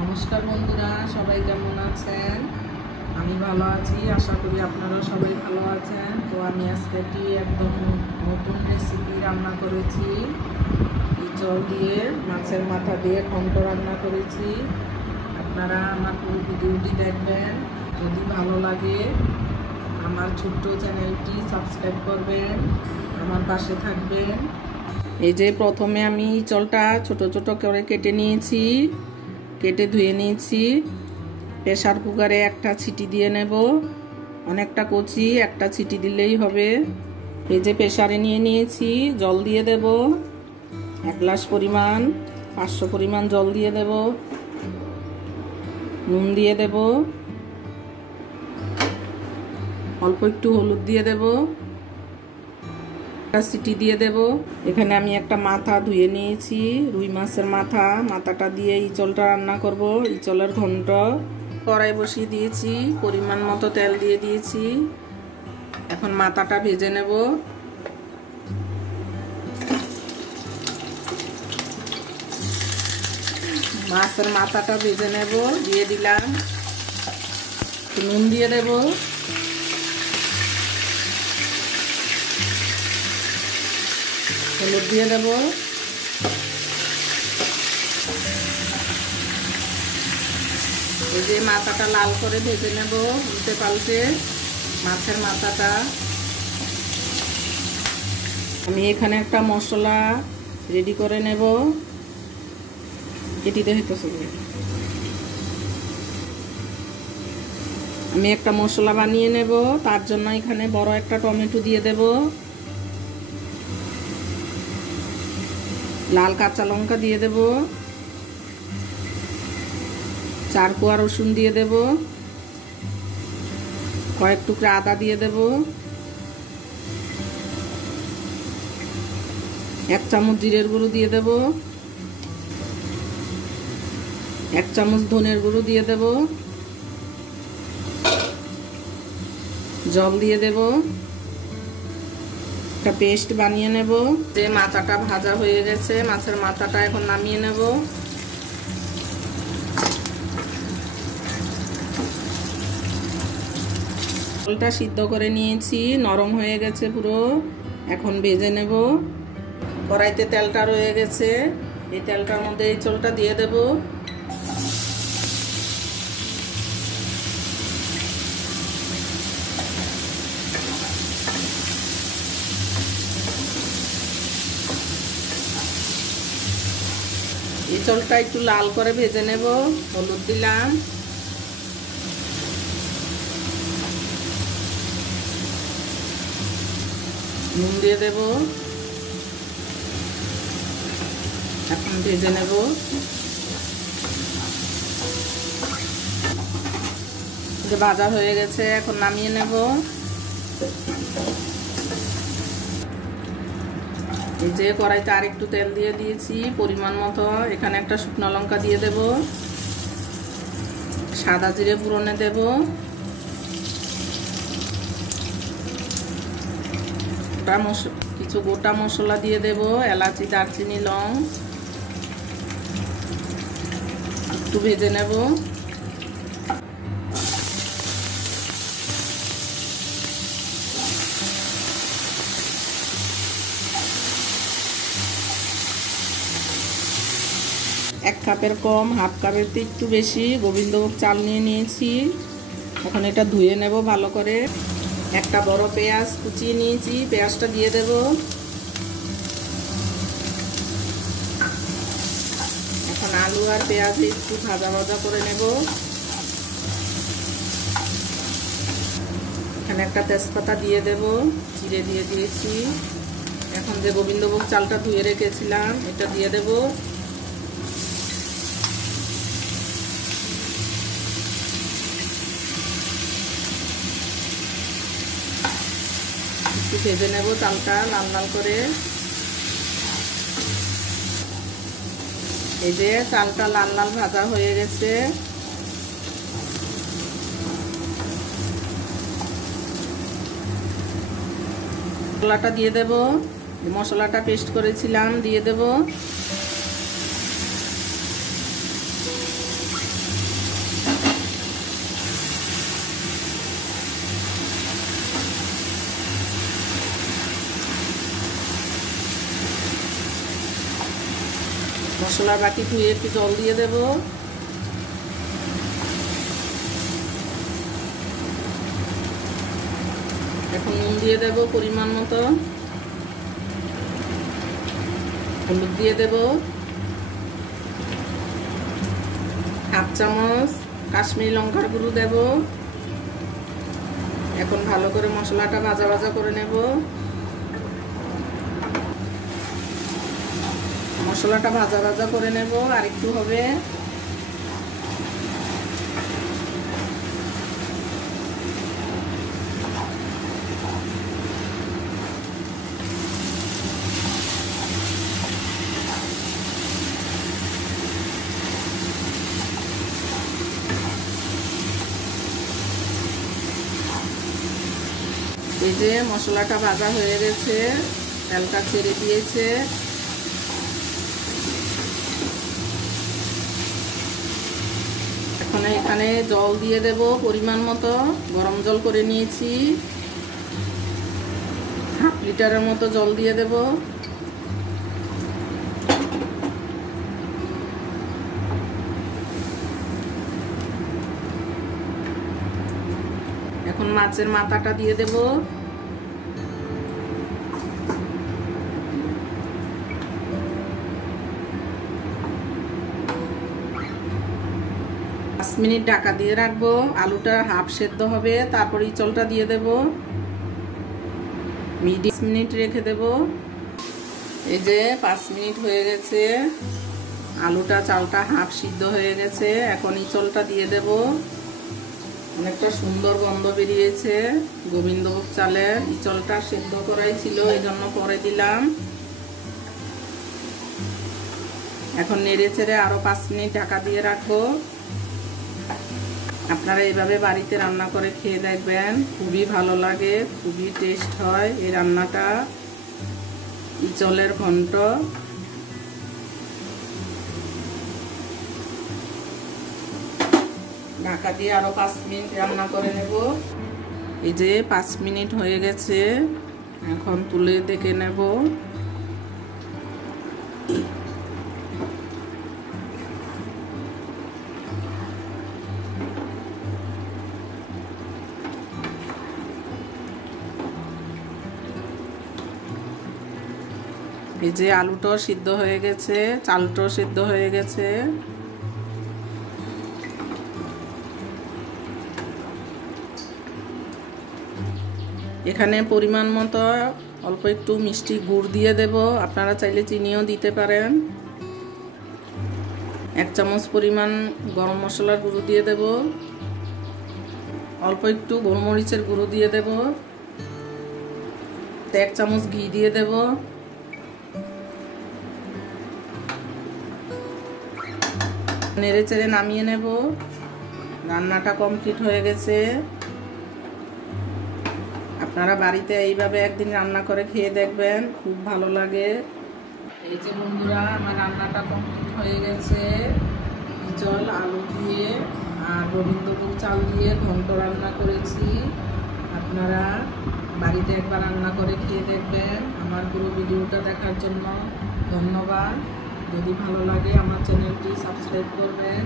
নমস্কার বন্ধুরা, সবাই কেমন আছেন? আমি ভালো আছি, আশা করি আপনারা সবাই ভালো আছেন। তো আমি আজকে একটি একদম নতুন রেসিপি রান্না করেছি। ইঁচড় দিয়ে মাছের মাথা দিয়ে ঘন্ট রান্না করেছি। আপনারা আমার পুরো ভিডিওটি দেখবেন। যদি ভালো লাগে আমার ছোট্ট চ্যানেলটি সাবস্ক্রাইব করবেন, আমার পাশে থাকবেন। এই যে প্রথমে আমি ইঁচড়টা ছোট ছোট করে কেটে নিয়েছি, কেটে ধুয়ে নিয়েছি। প্রেসার কুকারে একটা সিটি দিয়ে নেব। অনেকটা কচি, একটা সিটি দিলেই হবে। এই যে প্রেসারে নিয়ে নিয়েছি, জল দিয়ে দেব 1 গ্লাস পরিমাণ, 500 পরিমাণ জল দিয়ে দেব। নুন দিয়ে দেব, অল্প একটু হলুদ দিয়ে দেব, একটা সিটি দিয়ে দেব। এখানে আমি একটা মাথা ধুয়ে নিয়েছি, রুই মাছের মাথাটা দিয়ে ইঁচড়টা রান্না করব, ইঁচড়ের ঘন্ট। কড়াই বসিয়ে দিয়েছি, পরিমাণ মতো তেল দিয়ে দিয়েছি। এখন মাথাটা ভেজে নেব। মাছের মাথাটা ভেজে নেব, দিয়ে দিলাম। নুন দিয়ে দেব, হলুদ দিয়ে দেব, এই যে মাথাটা লাল করে ভেজে নেব উল্টে পাল্টে। মাছের মাথাটা আমি এখানে একটা মশলা রেডি করে নেব। এটিতে হইতেছে আমি একটা মশলা বানিয়ে নেব। তার জন্য এখানে বড় একটা টমেটো দিয়ে দেব, লাল কাঁচা লঙ্কা দিয়ে দেব, 4 কোয়া রসুন দিয়ে দেব, কয়েক টুকরা আদা দিয়ে দেব, 1 চামচ জিরের গুঁড়ো দিয়ে দেব, 1 চামচ ধনের গুঁড়ো দিয়ে দেব, জল দিয়ে দেব। একটা পেস্ট বানিয়ে নেব। যে মাথাটা ভাজা হয়ে গেছে, মাছের মাথাটা এখন নামিয়ে নেব। ঝোলটা সিদ্ধ করে নিয়েছি, নরম হয়ে গেছে পুরো। এখন ভেজে নেব। কড়াইতে তেলটা রয়ে গেছে, এই তেলটার মধ্যে এই ঝোলটা দিয়ে দেব। এই ঝোলটা একটু লাল করে ভেজে নেব। হলুদ দিলাম, নুন দিয়ে দেব। এখন ভেজে নেব। ভাজা হয়ে গেছে, এখন নামিয়ে নেব। এই যে কড়াইতে আর একটু তেল দিয়ে দিয়েছি পরিমাণ মতো। এখানে একটা শুকনো লঙ্কা দিয়ে দেব, সাদা জিরে ফোড়নে দেব, কিছু গোটা মশলা দিয়ে দেব, এলাচি, দারচিনি, লং। একটু ভেজে নেব। এক কাপের কম, হাফ কাপের তো একটু বেশি গোবিন্দভোগ চাল নিয়ে নিয়েছি। এখন এটা ধুয়ে নেব ভালো করে। একটা বড় পেঁয়াজ কুচিয়ে নিয়েছি, পেঁয়াজটা দিয়ে দেব। এখন আলু আর পেঁয়াজ একটু ভাজা ভাজা করে নেব। এখানে একটা তেজপাতা দিয়ে দেব, জিরে দিয়ে দিয়েছি। এখন যে গোবিন্দভোগ চালটা ধুয়ে রেখেছিলাম এটা দিয়ে দেব। একটু ভেজে নেব চালটা লাল লাল করে। এই যে চালটা লাল লাল ভাজা হয়ে গেছে। মশলাটা দিয়ে দেব, মশলাটা পেস্ট করেছিলাম দিয়ে দেব। মশলার বাটি ধুয়ে একটু জল দিয়ে দেব। এখন নুন দিয়ে দেব পরিমাণ মতো, হলুদ দিয়ে দেব, হাফ চামচ কাশ্মীরি লঙ্কার গুঁড়ো দেব। এখন ভালো করে মশলাটা ভাজা ভাজা করে নেব। মশলাটা ভাজা ভাজা করে নেব, আর একটু হবে। এই যে মশলাটা ভাজা হয়ে গেছে, তেলটা ছেড়ে দিয়েছে। এখন এখানে জল দিয়ে দেব পরিমাণ মতো, গরম জল করে নিয়েছি, হাফ লিটারের মতো জল দিয়ে দেব। এখন মাছের মাথাটা দিয়ে দেব। মিনিট ঢাকা দিয়ে রাখবো, আলুটা হাফ সেদ্ধ হবে, তারপর ইঁচলটা দিয়ে দেব। মিডিয়াম মিনিট রেখে দেব। এই যে 5 মিনিট হয়ে গেছে, আলুটা চালটা হাফ সিদ্ধ হয়ে গেছে। এখন ইঁচলটা দিয়ে দেব। অনেকটা সুন্দর গন্ধ বেরিয়েছে গোবিন্দভোগ চালের। ইঁচলটা সেদ্ধ করাই ছিল, এই জন্য পরে দিলাম। এখন নেড়ে চেড়ে আরো 5 মিনিট ঢাকা দিয়ে রাখবো। আপনারা এইভাবে বাড়িতে রান্না করে খেয়ে দেখবেন, খুবই ভালো লাগে, খুবই টেস্ট হয় এই রান্নাটা। ইঁচলের ঘন্ট। ঢাকা দিয়ে আরো 5 মিনিট রান্না করে নেব। এই যে 5 মিনিট হয়ে গেছে, এখন তুলে দেখে নেব। এই যে আলুটাও সিদ্ধ হয়ে গেছে, চালটাও সিদ্ধ হয়ে গেছে। এখানে পরিমাণ মতো অল্প একটু মিষ্টি গুড় দিয়ে দেব, আপনারা চাইলে চিনিও দিতে পারেন। 1 চামচ পরিমাণ গরম মশলার গুঁড়ো দিয়ে দেব, অল্প একটু গোলমরিচের গুঁড়ো দিয়ে দেব, 1 চামচ ঘি দিয়ে দেব। নেড়ে চেড়ে নামিয়ে নেব। রান্নাটা কমপ্লিট হয়ে গেছে। আপনারা বাড়িতে এইভাবে একদিন রান্না করে খেয়ে দেখবেন, খুব ভালো লাগে। এই যে বন্ধুরা, আমার রান্নাটা কমপ্লিট হয়ে গেছে। ইঁচল আলু দিয়ে আর গোবিন্দভোগ চাল দিয়ে ঘন্ট রান্না করেছি। আপনারা বাড়িতে একবার রান্না করে খেয়ে দেখবেন। আমার পুরো ভিডিওটা দেখার জন্য ধন্যবাদ। যদি ভালো লাগে আমার চ্যানেলটি সাবস্ক্রাইব করবেন।